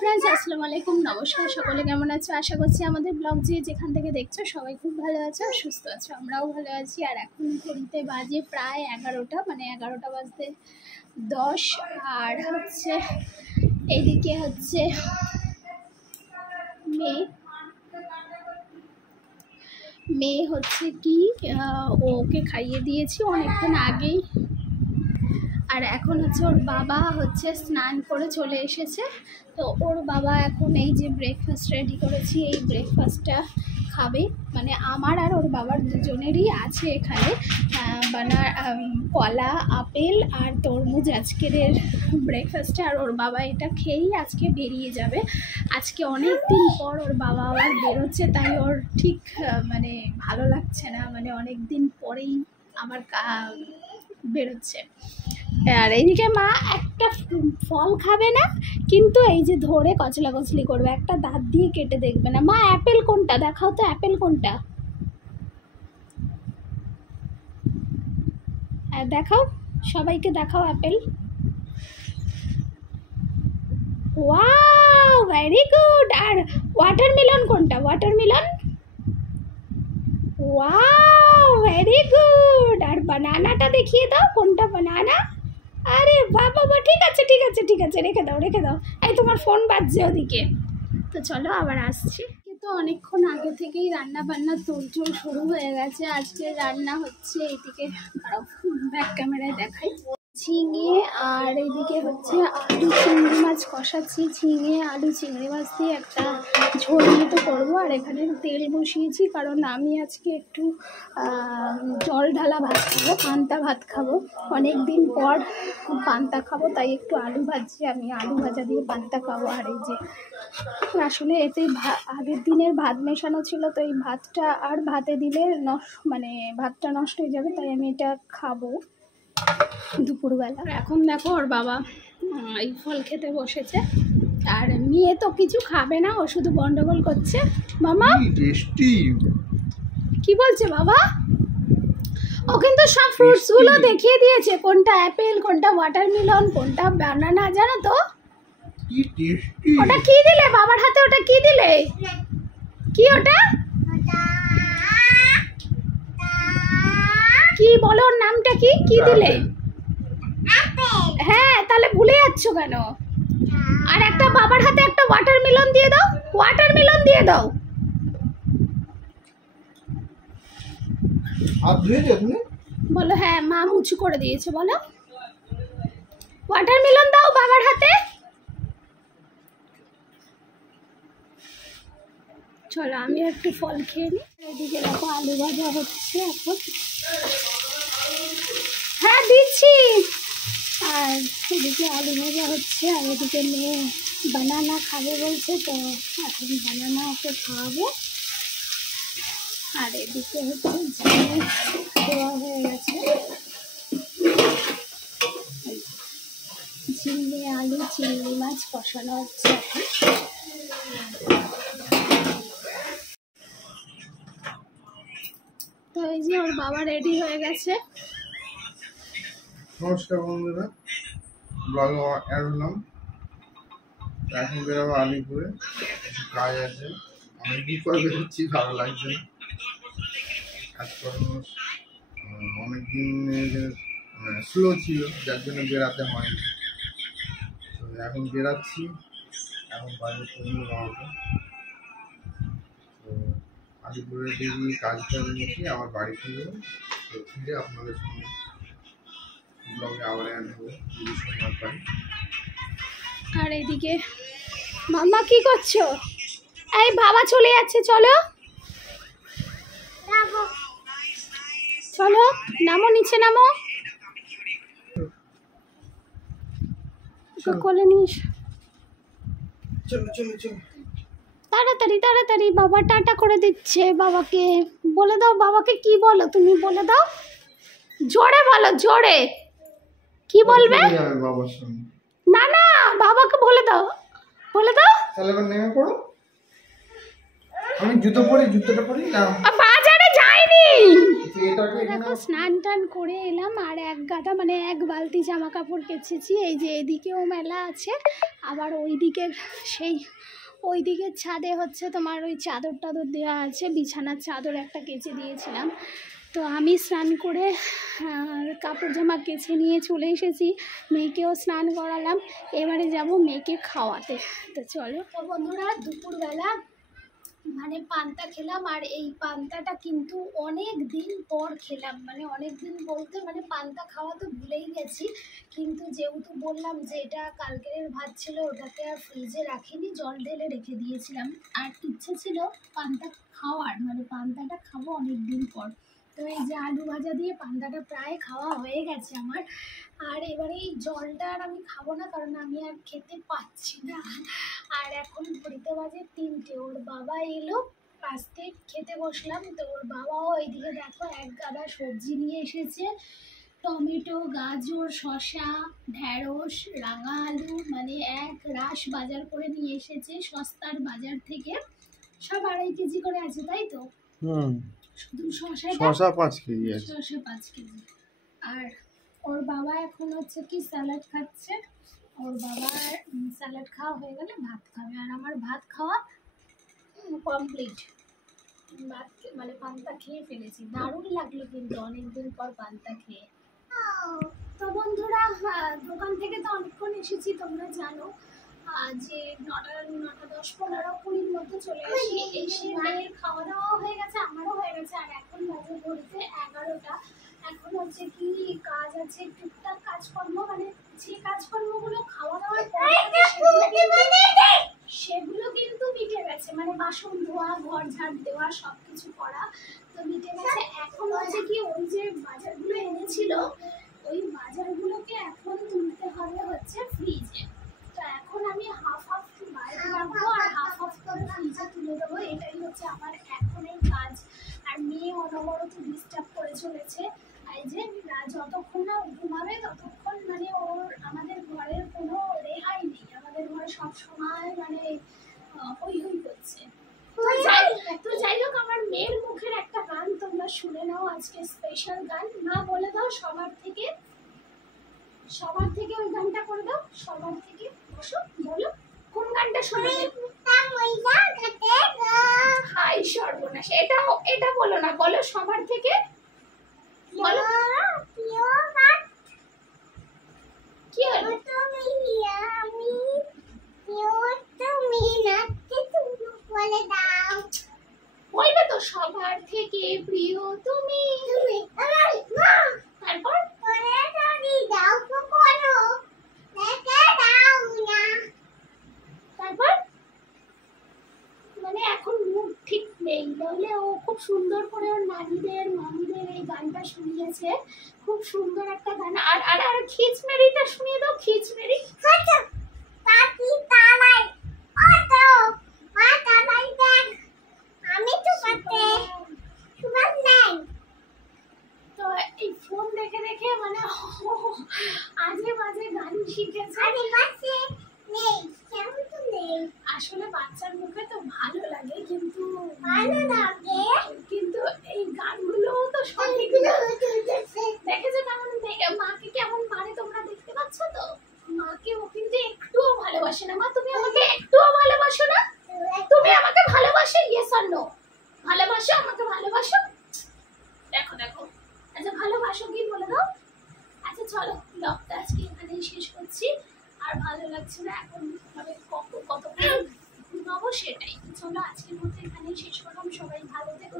Friends আসসালামু আলাইকুম নমস্কার সকলে কেমন আছো আশা করছি আমাদের ব্লগ যে যেখান থেকে দেখছো সবাই খুব ভালো আছো সুস্থ আছো আমরাও ভালো আছি আর এখন ঘড়িতে বাজে প্রায় 11টা মানে 11টা বাজতে 10 আর হচ্ছে এইদিকে হচ্ছে মেয়ে হচ্ছে কি ওকে খাইয়ে দিয়েছি অনেকক্ষণ আগেই আর এখন হচ্ছে ওর বাবা হচ্ছে স্নান করে চলে এসেছে তো ওর বাবা এখন এই যে ব্রেকফাস্ট রেডি করেছি এই ব্রেকফাস্টটা খাবে মানে আমার আর ওর বাবার দুজনেরই আছে এখানে কলা আপেল আর তরমুজ আজকের ব্রেকফাস্টে আর ওর বাবা এটা খেয়েই আজকে বেরিয়ে যাবে আজকে অনেক দিন পর ওর বাবা আবার বেরোচ্ছে তাই ওর ঠিক মানে ভালো লাগছে না মানে অনেক দিন পরেই আমার বেরোচ্ছে আর এইদিকে মা একটা ফল খাবে না কিন্তু এই যে ধরে কচলাকচলি করবে একটা দাঁত দিয়ে কেটে দেখবে না মা অ্যাপেল কোনটা দেখাও তো অ্যাপেল কোনটা দেখাও সবাইকে দেখাও অ্যাপেল ওয়াও ভেরি গুড আর ওয়াটারমেলন কোনটা ওয়াটারমেলন ওয়াও ভেরি গুড আর বানানাটা দেখিয়ে দাও কোনটা বানানা আরে বাবা ঠিক আছে রেখে দাও এই তোমার ফোন বাজছে ওদিকে তো চলো আবার আসছি তো অনেকক্ষণ আগে থেকেই রান্না বান্না তোলচোল শুরু হয়ে গেছে আজকে রান্না হচ্ছে এইদিকে ব্যাক ক্যামেরায় দেখাই ঝিঙে আর এইদিকে হচ্ছে আলু চিংড়ি মাছ কষাচ্ছি ঝিঙে আলু চিংড়ি মাছ দিয়ে একটা ঝোল মতো করবো আর এখানে তেল বসিয়েছি কারণ আমি আজকে একটু জল ঢালা ভাত খাবো পান্তা ভাত খাবো অনেক দিন পর পান্তা খাবো তাই একটু আলু ভাজছি আমি আলু ভাজা দিয়ে পান্তা খাবো আর এই যে আসলে এতে আগের দিনের ভাত মেশানো ছিল তো এই ভাতটা আর ভাতে দিলে মানে ভাতটা নষ্ট হয়ে যাবে তাই আমি এটা খাবো দুপুরবেলা এখন দেখো ওর বাবা এই ফল খেতে বসেছে আর মেয়ে তো কিছু খাবে না ও শুধু গন্ডগোল করছে মামা কি বলছে বাবা ও কিন্তু সব ফ্রুটস গুলো দেখিয়ে দিয়েছে কোনটা অ্যাপেল কোনটা ওয়াটারমেলন কোনটা বানানা জানো তো কি টেস্টি ওটা কি দিলে বাবার হাতে ওটা কি দিলে কি ওটা কি বলো ওর নামটা কি কি দিলে হ্যাঁ তাহলে ভুলে যাচ্ছ কেন আর একটা বাবার হাতে একটা ওয়াটারমেলন দিয়ে দাও হাত ধুয়েছো তুমি বলো হ্যাঁ মা মুছু করে দিয়েছে বলো ওয়াটারমেলন দাও বাবার হাতে চলো আমি একটু ফল খেয়ে নিই এদিকে দেখো আলু ভাজা হচ্ছে এখন হ্যাঁ দিচ্ছি আর এদিকে আলু ভাজা হচ্ছে আর এদিকে মেয়ে বানানা খাবে বলছে তো এখন বানানা ওকে খাওয়াবো আর এদিকে হচ্ছে ঝিঙে দেওয়া হয়ে গেছে ঝিঙে আলু চিংড়ি মাছ কষানো হচ্ছে তো এই যে ওর বাবা রেডি হয়ে গেছে নমস্কার বন্ধুরা ব্লগে অ্যাড হলাম এখন বেরোবো আলিপুরে কাজ আছে অনেকদিন পর বেরোচ্ছি ভালো লাগছে কাজকর্ম অনেকদিন স্লো ছিল যার জন্য বেরাতে হয়নি তো এখন বেরাচ্ছি এখন বাইরে পর্যন্ত বাড়বো তো আলিপুরে বেরিয়ে কাজটা নিয়েছি আবার বাড়ি ফিরে তো ফিরে আপনাদের সঙ্গে ব্লগে আবার অ্যাড হবো যদি সময় পাই আর এদিকে মাম্মা কি করছো এই বাবা চলে যাচ্ছে চলো চলো নামো নিচে নামো কোলে নিস চলো তাড়াতাড়ি বাবা টাটা করে দিচ্ছে বাবাকে বলে দাও বাবাকে কি বলো তুমি বলে দাও জোরে বলো জোরে কি বলবে বাবার সঙ্গে না বাবাকে বলে দাও তাহলে এবার নেমে পড়ো আমি জুতোটা পরি না বাজারে যাইনি দেখো স্নান টান করে এলাম, আর এক গাদা মানে এক বালতি জামা কাপড় কেচেছি। এই যে এদিকেও মেলা আছে, আবার ওইদিকে সেই ওইদিকের ছাদে হচ্ছে তোমার ওই চাদর টাদর দেওয়া আছে, বিছানার চাদর একটা কেচে দিয়েছিলাম। তো আমি স্নান করে কাপড় জামা কেচে নিয়ে চলে এসেছি, মেয়েকেও স্নান করালাম। এবারে যাব মেয়েকে খাওয়াতে। তো চলো। তো বন্ধুরা, দুপুরবেলা মানে পান্তা খেলাম, আর এই পান্তাটা কিন্তু অনেক দিন পর খেলাম। মানে অনেক দিন বলতে মানে পান্তা খাওয়া তো ভুলেই গেছি, কিন্তু যেহেতু বললাম যে এটা কালকের ভাত ছিল, ওটাকে আর ফ্রিজে রাখিনি, জল ঢেলে রেখে দিয়েছিলাম। আর ইচ্ছে ছিল পান্তা খাওয়ার, মানে পান্তাটা খাবো অনেক দিন পর। তো এই যে আলু ভাজা দিয়ে পান্তাটা প্রায় খাওয়া হয়ে গেছে আমার। আর এবারে এই জলটা আর আমি খাবো না, কারণ আমি আর খেতে পাচ্ছি না। আর এখন ঘড়িতে বাজে 3টে, ওর বাবা এলো, আসতে খেতে বসলাম। তো ওর বাবাও এইদিকে দেখো এক গাদা সবজি নিয়ে এসেছে, টমেটো, গাজর, শসা, ঢেঁড়স, রাঙা আলু, মানে এক রাশ বাজার করে নিয়ে এসেছে সস্তার বাজার থেকে। সব 2.5 কেজি করে আছে, তাই তো? শুধু শসা 5 কেজি আছে, শসা 5 কেজি। আর ওর বাবা এখন হচ্ছে কি স্যালাড খাচ্ছে। ওর বাবার স্যালাড খাওয়া হয়ে গেলে ভাত খাবে, আর আমার ভাত খাওয়া কমপ্লিট। ভাত মানে পান্তা খেয়ে ফেলেছি, দারুণ লাগলো কিন্তু অনেকদিন পর পান্তা খেয়ে। তো বন্ধুরা, দোকান থেকে তো অনেকক্ষণ এসেছি, তোমরা জানো যে 9টা 10, 15, 20 মধ্যে চলে আসি। এসে মেয়ের খাওয়া দাওয়া হয়ে গেছে, আমারও হয়ে গেছে। আর এখন বাজে ঘড়িতে 11টা। এখন হচ্ছে কি কাজ আছে, টুকটাক কাজকর্ম, মানে যে কাজকর্মগুলো খাওয়া দাওয়ার পর সেগুলো কিন্তু মিটে গেছে। মানে বাসন ধোয়া, ঘর ঝাড় দেওয়া, সবকিছু করা তো মিটে গেছে। এখন হচ্ছে কি ওই যে বাজারগুলো এনেছিল, ওই বাজারগুলোকে এখন তুলতে হবে হচ্ছে ফ্রিজে। তো এখন আমি হাফ বাইরে রাখবো আর হাফ করে ফ্রিজে তুলে দেবো। এটাই হচ্ছে আমার এখন এই কাজ। আর মেয়ে অনবরত ডিস্টার্ব করে চলেছে। এই যে যতক্ষণ না ঘুমাবে ততক্ষণ মানে আমাদের ঘরের কোনো রেহাই নেই। আমাদের ঘরে সব সময় মানে হই করছে। তো যাই হোক, আমার মেয়ের মুখের একটা গান তোমরা শুনে নাও, আজকে স্পেশাল গান। মা বলে দাও সবার থেকে ওই গানটা করে দাও। সবার থেকে বসো, বলো কোন গানটা শোনাবে? হাই সর্বনাশ, এটা বলো না, বলো সবার থেকে, বলো কি হলো? বলবে তো সবার থেকে প্রিয় তুমি। তারপর মানে এখন মুড ঠিক নেই, তাহলে ও খুব সুন্দর করে ওর নানিদের মামিদের এই গানটা শুনিয়েছে, খুব সুন্দর একটা গান। আর আর আর খিচমেরিটা শুনিয়ে দাও, খিচমেরি। তো এই ফোন দেখে দেখে মানে আজে বাজে গান শিখেছে। আসলে বাচ্চার মুখে তো ভালো লাগে, কিন্তু এই গানগুলো তো সঠিক দেখেছো কেমন মাকে কেমন মারে, তোমরা দেখতে পাচ্ছ তো? মাকে ও কিন্তু একটুও ভালোবাসে না। মা তুমি আমাকে একটুও ভালোবাসো না? তুমি আমাকে ভালোবাসো? Yes or no? ভালোবাসো আমাকে? ভালোবাসো? দেখো আচ্ছা ভালোবাসো কি বলে দাও। আচ্ছা চলো, ব্লগটা আজকে এখানেই শেষ করছি। আর ভালো লাগছে না এখন, মানে কত ঘুমাবো সেটাই। চলো আজকের মতো এখানেই শেষ করলাম। সবাই ভালো থেকো।